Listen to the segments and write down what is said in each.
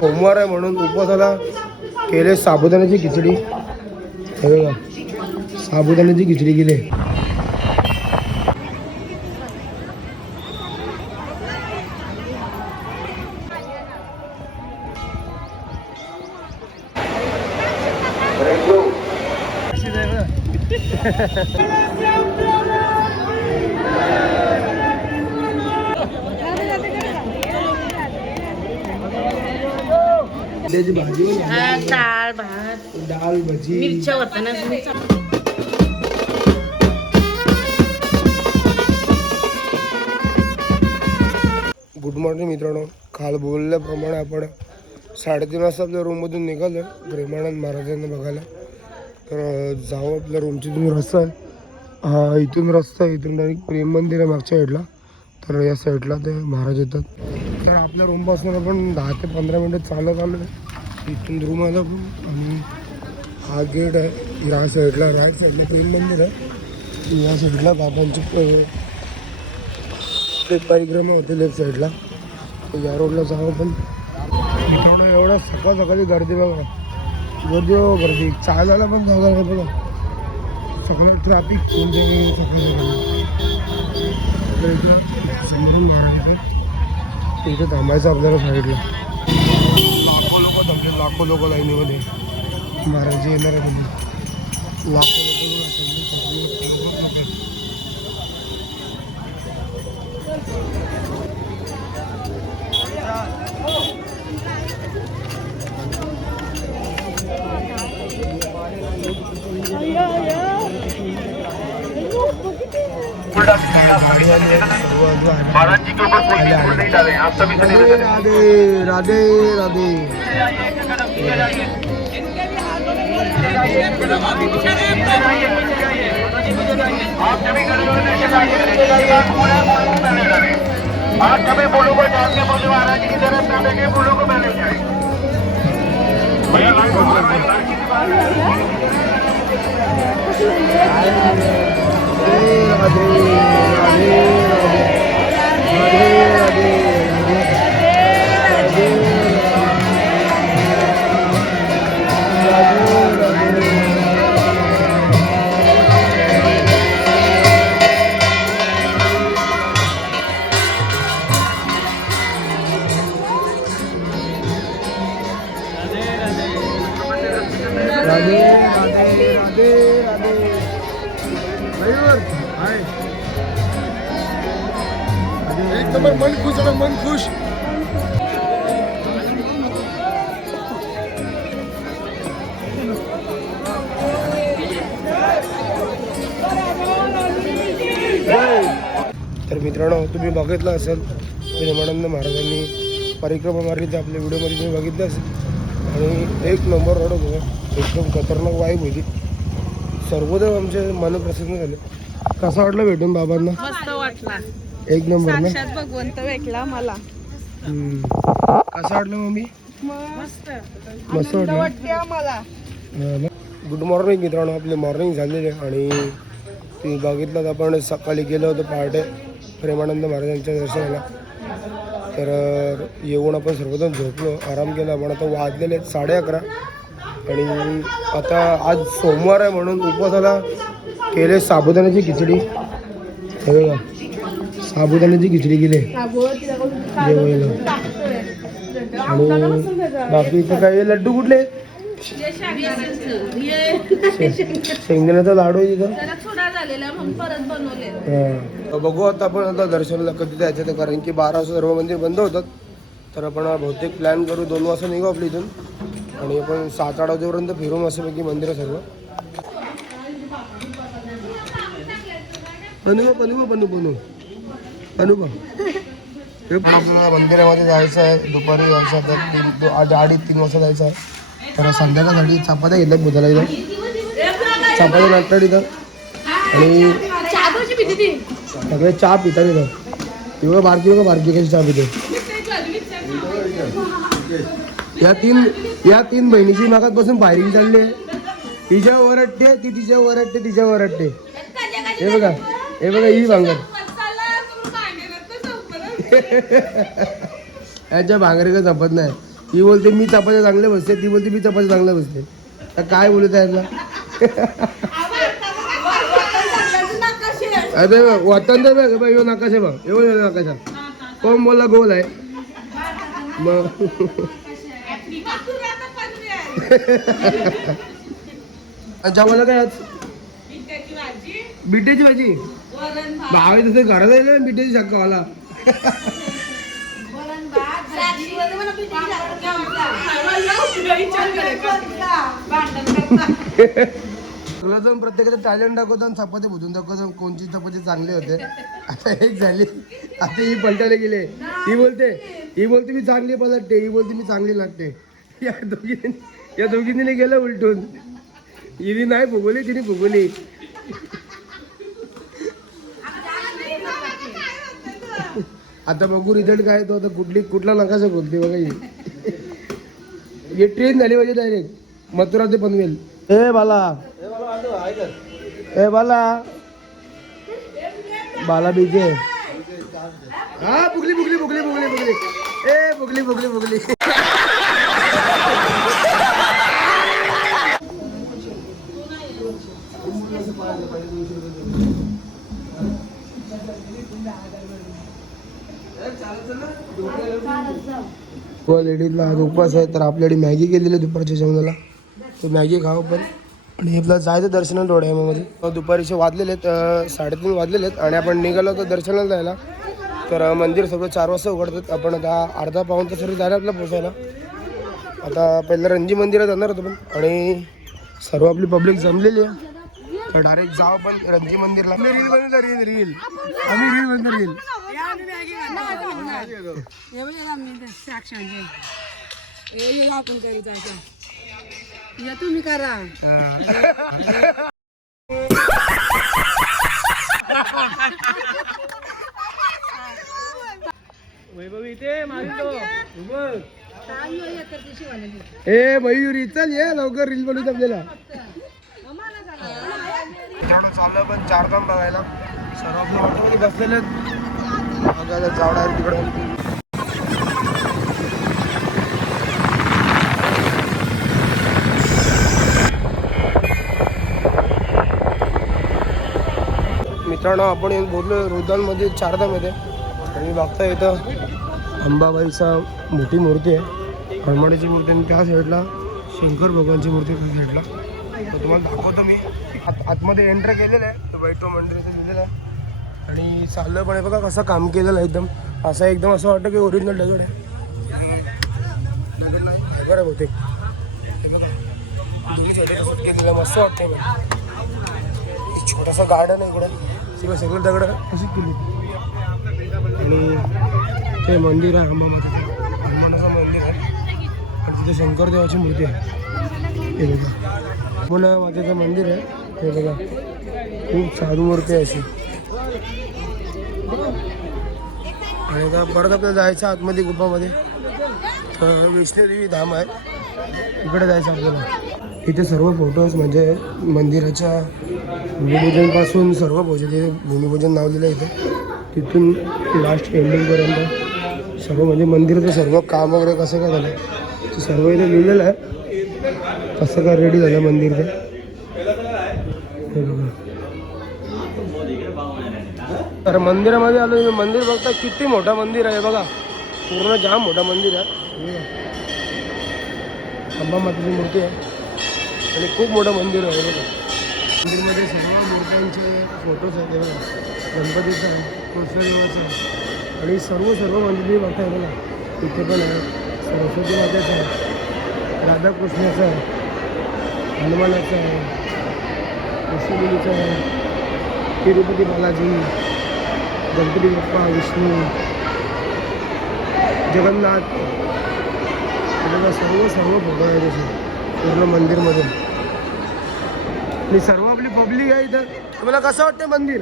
सोमवार आहे म्हणून उपवासाला केले साबुदाण्याची खिचडी. हे बघा, साबुदाण्याची खिचडी केली. भाजी, डाळ भात, डाळ भजी, मिरच्या होत्या. गुड मॉर्निंग मित्रांनो. काल बोलल्याप्रमाणे आपण 3:30 वाजता आपल्या रूममधून निघालो प्रेमानंद महाराजांना बघायला. तर जाऊ आपल्या रूमची इथून रस्ता आहे. हा इथून रस्ता आहे, इथून डायरेक्ट प्रेम मंदिर आहे मागच्या साईडला. तर या साईडला ते महाराज येतात. तर आपल्या रूमपासून आपण 10 ते 15 मिनटं चालत आलो आहे. इथून रूम आला पण. आणि हा गेट आहे या साईडला, राईट साईडला प्रेम मंदिर आहे. या साईडला बाबांची परिक्रमा होते लेफ्ट साईडला. तर या रोडला जाऊ आपण. मित्रांनो एवढा सकाळ सकाळी गर्दी बघा, गर्दी हो गर्दी. चालायला पण जागा आहे बघा. सगळं ट्रॅफिक म्हणजे समोरून मारायचं. इथे थांबायचं आपल्याला साईडला. लाखो लोक थांबले, लाखो लोक लाईनीमध्ये. महाराज येणार आहे म्हणजे लाखो लोक. महाराज जी के ऊपर कोई भी फूल नहीं डाले, आप सभी से निवेदन है। राधे राधे राधे। आप सभी गरीबों ने आप सभी फूलों को डाल के मुझे महाराज जी की तरफ ना देंगे, फूलों को पहले जाए भैया। मन खुश है, मन खुश. तर मित्रांनो तुम्ही बघितलं असेल प्रेमानंद महाराजांनी परिक्रमा मारली, ते आपल्या व्हिडिओमध्ये तुम्ही बघितलं असेल. आणि एक नंबर रोड होतं, एकदम खतरनाक वाईब होती. सर्वदेव आमचे मन प्रसन्न झाले. कसा वाटलं भेटून बाबांना? मस्त वाटला, एक नंबर ना. साक्षात भगवंत भेटला मला. कसं वाटलं मम्मी? मस्त मस्त वाटलं आम्हाला. गुड मॉर्निंग मित्रांनो. आपले मॉर्निंग झालेले आणि ते बघितलं आपण सकाळी गेलो होतो पहाटे प्रेमानंद महाराजांच्या दर्शनाला. तर येऊन आपण सर्वजण झोपलो, आराम केला. आपण आता वाजलेले 11:30 आणि आता आज सोमवार आहे म्हणून उपवासाला केले साबुदाण्याची खिचडी. हे बघा, साबुदाण्याची खिचडी केली जेवायला. आणि बाकीचं काय लड्डू कुठले? शेंगदाण्याचा लाडू आहे तिथं. बघू आता आपण आता दर्शनाला कधी जायचं, तर कारण की 12 वाजता सर्व मंदिर बंद होतात. तर आपण बहुतेक प्लॅन करू 2 वाजता निघू आपल्या इथून आणि आपण 7-8 वाजेपर्यंत फिरू मस्तपैकी मंदिरं सर्व. मंदिरामध्ये जायचं आहे, दुपारी जायचं आहे, तर 2:30-3 वाजता जायचं आहे. तर संध्याकाळसाठी चपात्या घेतल्या बुधाला इथं, चपात्या लागतात इथं. आणि सगळे चहा पितात इथं. ती बघा बारकी कशी चहा पिते. या तीन बहिणीची मागात बसून फायरिंग चालली आहे. तिच्या ओरडते ती तिच्या ओरडते तिच्या ओरडते. हे बघा ही भांगर. याच्या भांगरे जपत नाही. ही बोलते मी चपात्या चांगले बसते, ती बोलते मी चपात्या चांगले बसते. तर काय बोलत आहे अरे वतन दे बघ यो नकाशा बघ यो नकाशा कोण बोलला गोल आहे मग. जेवायला काय आज बिट्याची भाजी भावे तसं घरात आहे ना बिट्याची शक्कावाला. तुला जाऊन प्रत्येकाचं टॅलेंट दाखवतो आणि चपाती भुजून दाखवतो कोणची चपाती चांगली होते. आता एक झाली आता ही पलटायला गेले. ही बोलते मी चांगली पलटते, ही बोलते मी चांगली लागते. या दोघींनी गेलं उलटून. हिने नाही फुगवली तिने फुगवली. आता बघू रिझल्ट काय तो आता कुठला नकाशा बोलते बघा. ही ट्रेन झाली पाहिजे डायरेक्ट मथुरा ते पनवेल. ए बाला बीजे हा बुगली ए बुगली. लेडीजला आज उपवास आहे तर आपल्याकडे मॅगी केलेली दुपारच्या जेवणाला. तर मॅगी खावं पण आणि आपलं जायचं दर्शनाला डोळ्यामध्ये. दुपारीचे वाजलेले आहेत 3:30 वाजलेले आहेत आणि आपण निघालो होतो दर्शनाला जायला. तर मंदिर सगळं 4 वाजता उघडतात. आपण आता अर्धा पाऊण तास तरी झालं आपलं पोचायला. आता पहिलं रणजी मंदिरात जाणार होतो पण आणि सर्व आपली पब्लिक जमलेली आहे. तर डायरेक्ट जाऊ पण रणजी मंदिरला. रील बनवता रील आम्ही रील बनवतो रील. तुम्ही करा वैभवी इथे ए मयूरी चल ये लवकर रील बनवत आपल्याला. चाललं पण 4 धाम बघायला. सर्व आपल्या हॉटेलमध्ये बसलेले बघायला जाऊ डायरेक्ट तिकडे. मित्रांनो आपण बोललो रुद्रांमध्ये 4 धाम येते आणि बघता इथं अंबाबाईचा मोठी मूर्ती आहे, हनुमानाची मूर्ती आणि त्या साईडला शंकर भगवानची मूर्ती त्या साईडला. तर तुम्हाला दाखवतो मी. आतमध्ये एंटर केलेलं आहे वैष्णव मंदिराचं लिहिलेलं आहे आणि चाललं पण आहे बघा कसं काम केलेलं आहे. एकदम असं वाटतं की ओरिजिनल दगड आहे. दगड आहे बहुतेक हे बघा केलेलं मस्त वाटतं मला. छोटासा गार्डन आहे इकडं सगळं दगड अशी केली आणि ते मंदिर आहे हनुमानाचं मंदिर आहे आणि तिथे शंकरदेवाची मूर्ती आहे. हे बघा पुन्हा मातेचं मंदिर आहे. हे बघा खूप साधू मूर्ती आहे अशी. आणि आता परत आपल्याला जायचं आतमध्ये गुफामध्ये. तर वैष्णोदेवी धाम आहे इकडे जायचं आपल्याला. इथे सर्व फोटोज म्हणजे मंदिराच्या भूमिपूजनपासून सर्व पोहोचते. भूमिपूजन लावलेलं आहे इथे तिथून लास्ट एंडिंगपर्यंत सर्व म्हणजे मंदिराचं सर्व काम वगैरे कसं काय झालं ते सर्व इथे लिहिलेलं आहे. कसं काय रेडी झालं मंदिर ते हे बघा. तर मंदिरामध्ये आलो. मंदिर बघता किती मोठं मंदिर आहे बघा. पूर्ण जाम मोठं मंदिर आहे. अंबा मातेची मूर्ती आहे आणि खूप मोठं मंदिर आहे बघा. मंदिरमध्ये सर्व मूर्त्यांचे फोटोज आहेत बघा. गणपतीचं आहे, कृष्णदेवाचं आहे आणि सर्व मंदिर बघताय बघा. इथे पण आहे सरस्वती मातेचं आहे, राधाकृष्णाचं आहे, हनुमानाचं आहे, कृष्णदेवीचं आहे, तिरुपती बालाजी, गणपती बाप्पा, विष्णू, जगन्नाथ बघा. सर्व फोटो आहे तसे पूर्ण मंदिरमध्ये आणि सर्व आपली पब्लिक आहे इथं. तुम्हाला कसं वाटतं मंदिर?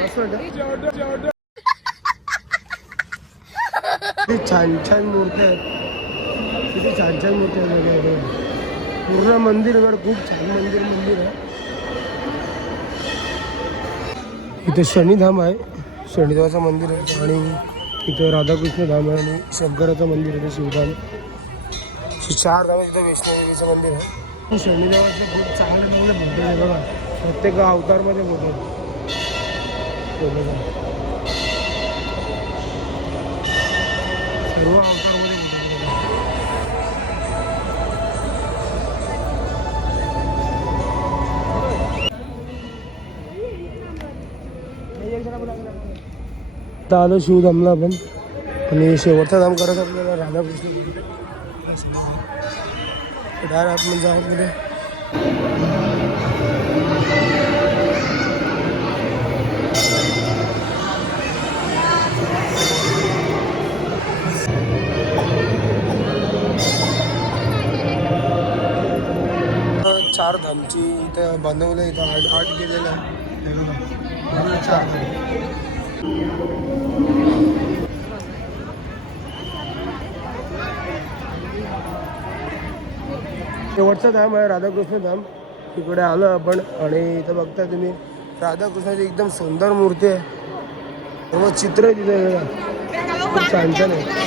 कसं वाटतं? किती छान छान मूर्ती आहेत. किती छान छान मूर्ती आहेत. पूर्ण मंदिर घर खूप छान मंदिर आहे. इथे शनिधाम आहे, शनिदेवाचं मंदिर आहे आणि इथं राधाकृष्ण धाम आहे आणि शंकराचं मंदिर आहे, शिवधाम. 4 धाम इथं वैष्णोदेवीचं मंदिर आहे. शनिदेवाचं खूप चांगलं बुद्ध आहे बघा, प्रत्येक अवतारमध्ये बुद्ध आहे. सर्व अवतारमध्ये बुद्ध आहे. आता आलो शिवधामला आपण आणि शेवटचा धाम करत आपल्याला राधाकृष्ण डायरेक्ट आपण जाऊ मध्ये. चार धामची इथं बांधवलं, इथं आठ गेलेलं आहे. 4 शेवटचं धाम आहे राधाकृष्ण धाम. तिकडे आलो आपण आणि इथं बघता तुम्ही राधाकृष्णाची एकदम सुंदर मूर्ती आहे, सर्व चित्र आहे तिथे, खूप छान छान आहे.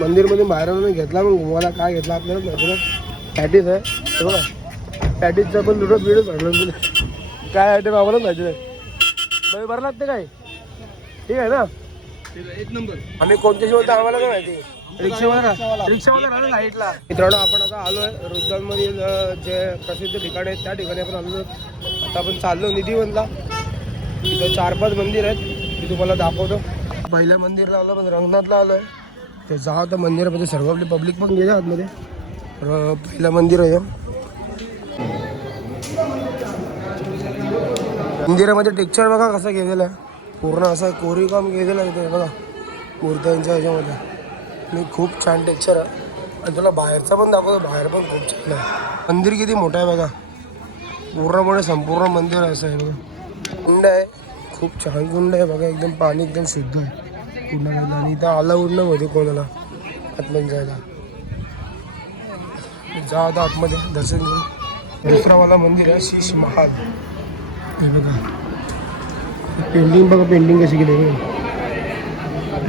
मंदिरमधून बाहेर आणून घेतला पण घुमाला काय घेतला आपल्याला माहिती. पॅटीस आहे हे बघा, पॅटीसचा पण लुडो बिडो भरलं तुला काय आहे ते आम्हालाच माहिती नाही. बाई बरं लागते काय, ठीक आहे ना, 1 नंबर. आम्ही कोणत्या शिवत आम्हाला काय माहिती. रिक्षावाला राहिलो लाईटला. मित्रांनो आपण आता आलो आहे रुद्रांमधील जे प्रसिद्ध ठिकाण आहेत त्या ठिकाणी आपण आलो. आता आपण चाललो निधिवनला. तिथं 4-5 मंदिर आहेत, मी तुम्हाला दाखवतो. पहिल्या मंदिरला आलो पण रंगनाथला आलो आहे. ते जा तर मंदिरामध्ये सर्व आपली पब्लिक पण गेले आतमध्ये. पहिलं मंदिर आहे. मंदिरामध्ये टेक्चर बघा कसं गेलेलं आहे, पूर्ण असं कोरीव काम केलेलं आहे इथे बघा मूर्त्यांच्या ह्याच्यामध्ये. आणि खूप छान टेक्चर आहे. आणि तुला बाहेरचा पण दाखवतो, बाहेर पण खूप छान आहे. मंदिर किती मोठं आहे बघा, पूर्णपणे संपूर्ण मंदिर असं आहे बघा. कुंड आहे, खूप छान कुंड आहे बघा, एकदम पाणी एकदम शुद्ध आहे कुंडाला. आणि इथं अलाउड नाही मध्ये कोणाला आतमध्ये जायला. जा आता आतमध्ये दर्शन घेऊन. दुसरावाला मंदिर आहे शीश महाल. हे बघा पेंटिंग बघा, पेंटिंग कशी केली आहे,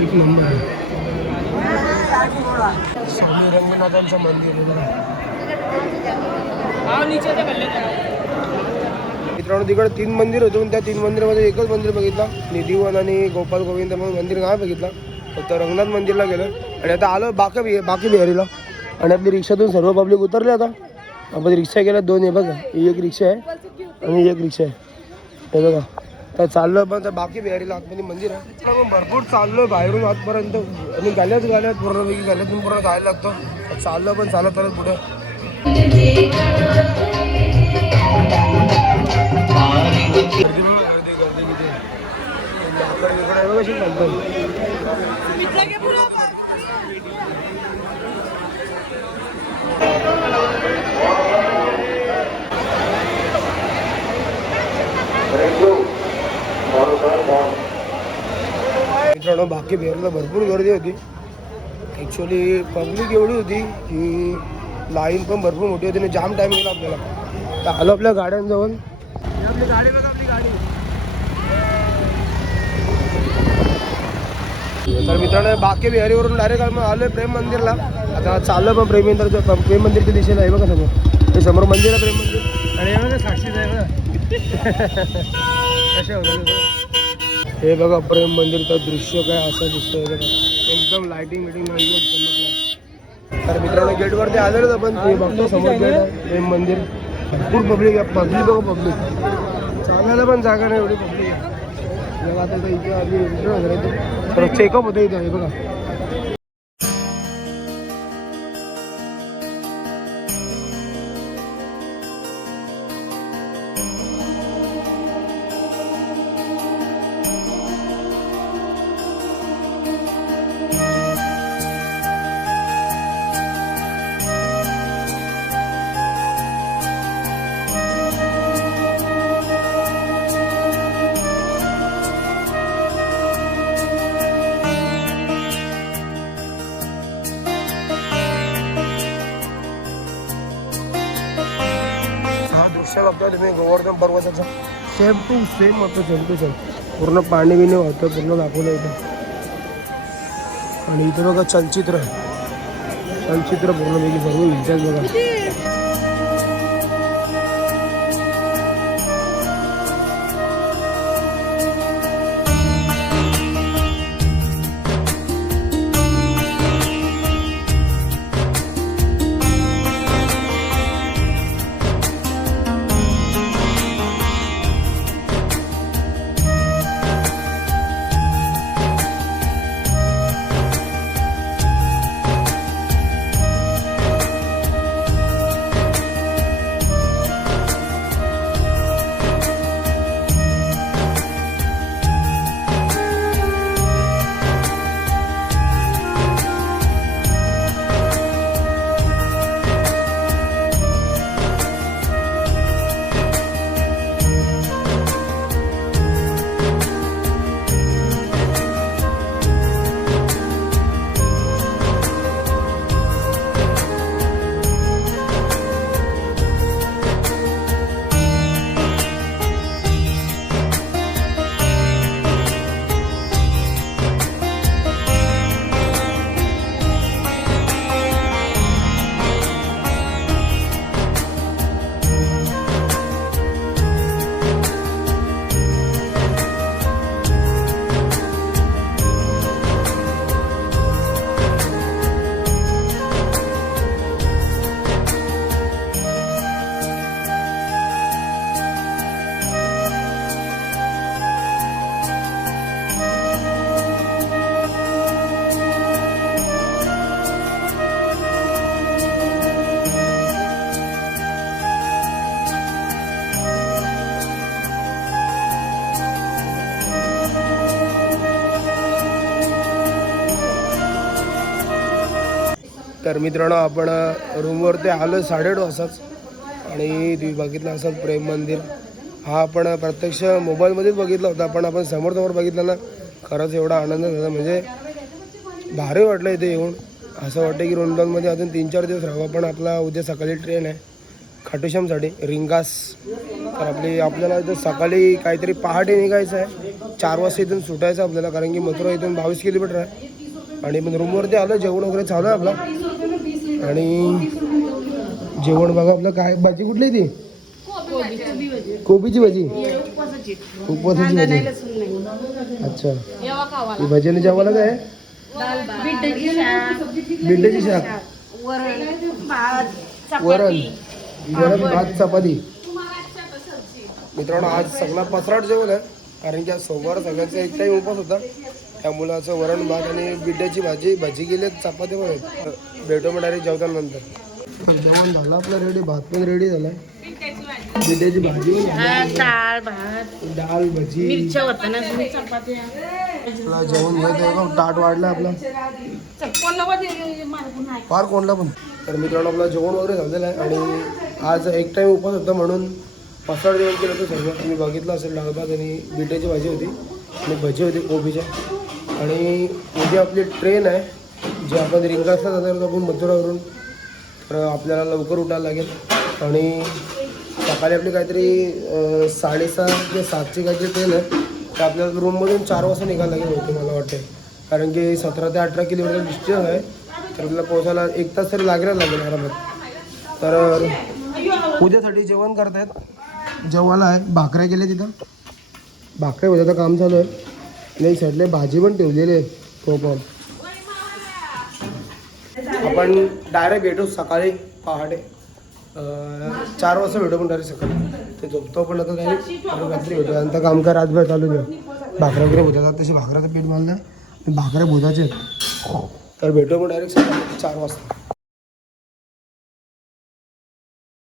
एक नंबर आहे. स्वामी रंगनाथांचं मंदिर आहे बघा. मित्रांनो तिकडे 3 मंदिर होते पण त्या 3 मंदिरामध्ये एकच मंदिर बघितला, निधिवन आणि गोपाल गोविंद म्हणून मंदिर नाही बघितला. फक्त रंगनाथ मंदिरला गेलो आणि आता आलो बाकी बिहारीला. आणि आपली रिक्षातून सर्व पब्लिक उतरले. आता आपण रिक्षा गेल्या 2 आहे बघा, ही एक रिक्षा आहे आणि एक रिक्षा आहे हे बघा. तर चाललो पण तर बाकी बिहारीला आतमध्ये मंदिर आहे. मग भरपूर चाललो बाहेरून आतपर्यंत आणि गाल्यात पूर्णपैकी गाल्यातून पूर्ण जायला लागतो. चाललो पण चालत पुढे. मित्रांनो बाकी बिहारला भरपूर गर्दी होती. ॲक्च्युली पब्लिक एवढी होती की लाईन पण भरपूर मोठी होती आणि जाम टाईम गेला आपल्याला. तर आलो आपल्या गाड्यांजवळ. आपली गाडी बघा, आपली गाडी. तर मित्रांनो बाकी बिहारीवरून डायरेक्ट आम्ही आलो आहे प्रेम मंदिरला. आता चाललं पण प्रेम मंदिरच्या दिशेला आहे बघा समोर. हे समोर मंदिर आहे प्रेम मंदिर. आणि हे बघा साक्षीच आहे बघा कशा होतं हे बघा प्रेम मंदिरचं दृश्य काय असं दिसतंय बघा, एकदम लायटिंग बिटिंग एकदम चमकलं. तर मित्रांनो गेटवरती आलेलोच आपण, ते बघतो समोर गेट आहे प्रेम मंदिर. भरपूर पब्लिक आहे, पब्लिक बघा पब्लिक, सांगायला पण जागा नाही एवढी पब्लिक आहे. जेव्हा आता इथे आधी एंटर वगैरे तर चेकअप होतं इथं हे बघा. दृश्य बघता तुम्ही गोवर्धन पर्वताचं सेम टू सेम होतं, सेम टू सेम. पूर्ण पाणी बिणी होतं, पूर्ण दाखवलं इथं. आणि इथे बघा चलचित्र पूर्ण सर्व हिलतात बघा. तर मित्रांनो आपण रूमवरती आलो 8:30 वाजताच. आणि तुम्ही बघितलं असाल प्रेम मंदिर. हा आपण प्रत्यक्ष मोबाईलमध्येच बघितला होता, पण आपण समोर बघितलं ना, खरंच एवढा आनंद झाला. म्हणजे भारी वाटलं इथे येऊन. असं वाटतं की वृंदावनमध्ये अजून 3-4 दिवस राहावं. पण आपला उद्या सकाळी ट्रेन आहे खाटूश्यामसाठी रिंगास. तर आपल्याला इथं सकाळी काहीतरी पहाटे निघायचं आहे. 4 वाजता इथून सुटायचं आपल्याला, कारण की मथुरा इथून 22 किलोमीटर आहे. आणि पण रूमवरती आलं, जेवण वगैरे चालू आहे आपलं. आणि जेवण बघा आपलं काय. भाजी कुठली ती? कोबीची भाजी, उपवासाची भाजी. अच्छा, ही भजीने जेवायला काय? बिड्ड्याची शाक, वरण भात चपाती. मित्रांनो आज सगळा पसराट जेवण आहे, कारण की आज सोमवार सगळ्यांचा एक टाईम उपवास होता. त्यामुळं असं वरण भात आणि बिड्ड्याची भाजी गेले, चपाती पण आहेत. भेटो मग डायरेक्ट जेवतानंतर. जेवण झालं आपलं रेडी, भात पण रेडी झाला, बिड्ड्याची भाजी पण झाली, डाळ भजी, मिरच्या होत्या, जेवण घेत ताट वाढलं आपलं फार कोणला पण. तर मित्रांनो आपलं जेवण वगैरे झालेलं आहे. आणि आज एक टाईम उपवास होता म्हणून पसार जेवण केलं होतं सर्व. तुम्ही बघितलं असेल, डाळ भात आणि बिड्ड्याची भाजी होती आणि भजी होती कोबीच्या. आणि उद्या आपली ट्रेन आहे, जी आपण रिंगासला जाणार होतो आपण मथुरावरून. तर आपल्याला लवकर उठायला लागेल. आणि सकाळी आपली काहीतरी 6:30 ते 7ची काहीतरी ट्रेन आहे. तर आपल्याला रूममधून 4 वाजता निघायला लागेल होते मला वाटते, कारण की 17 ते 18 किलोमीटर डिस्टन्स आहे. तर आपल्याला पोहोचायला 1 तास तरी लागेल आरामात. तर उद्यासाठी जेवण करतायत, जेवायला आहे. भाकऱ्या केल्या तिथं, भाकऱ्या होत्याचं काम चालू आहे. नाही साईडला भाजी पण ठेवलेली आहे. तो पण आपण डायरेक्ट भेटू सकाळी पहाटे 4 वाजता भेटू. पण डायरेक्ट सकाळी ते झोपतो पण आता काही रात्री भेटू. नंतर काम काय रातभर चालू द्या. भाकऱ्या वगैरे भुजातात, तशी भाकऱ्याचं पीठ मारलं भाकऱ्या भुजाचे. तर भेटू पण डायरेक्ट सकाळी 4 वाजता.